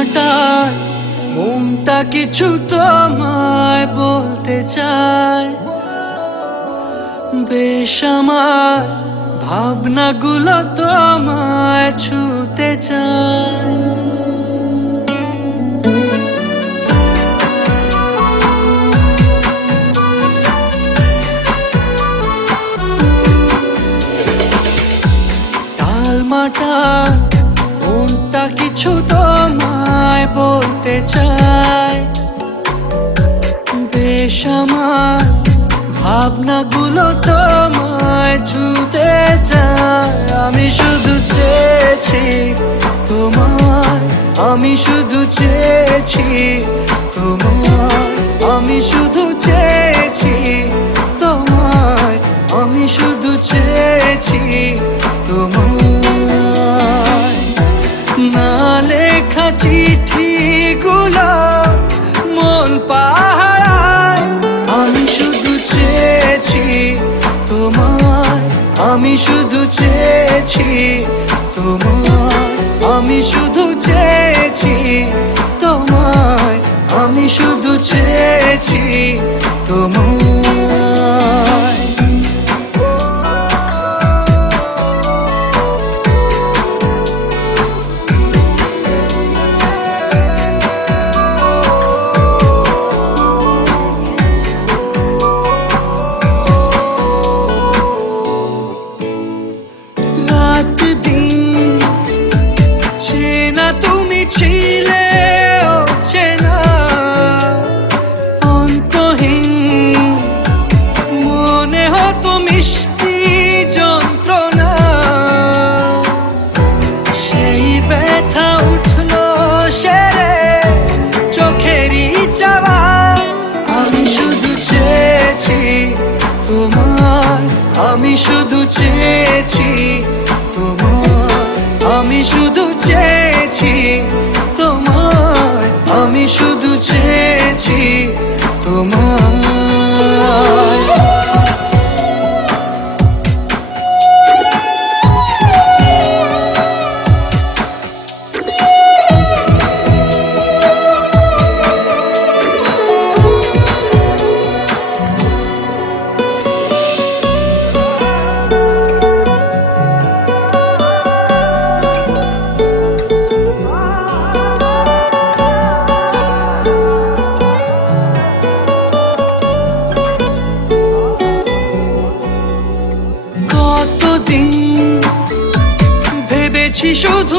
মাটার মনটা কিছু তোমায় বলতে চায়, বেশ আমার ভাবনাগুলো তোমায় ছুতে চায়। টালমাটাল মনটা কিছু তোমায় বলতে চায়, বেশ আমার ভাবনাগুলো তোমায় ছুতে চায়। আমি শুধু চেয়েছি তোমায়, আমি শুধু চেয়েছি তোমায়, আমি শুধু চেয়েছি তোমায়, আমি শুধু চেয়েছি তোমায়। না লেখা চিঠিগুলো মন পাহারায়, আমি শুধু চেয়েছি তোমায়, আমি শুধু চেয়েছি তোমায়, আমি শুধু চেয়েছি তোমায়, আমি শুধু চেয়েছি তোমায়। তুমি ছিলে অচেনা অন্তহীন, মনে হতো মিষ্টি যন্ত্রণা, সেই ব্যথা উঠলো সেরে চোখেরই চাওয়া। আমি শুধু চেয়েছি তোমার, আমি শুধু চেয়েছি তোমার, আমি শুধু চেয়েছি তোমায়, আমি শুধু চেয়েছি তোমায়। ভেবেছি শুধু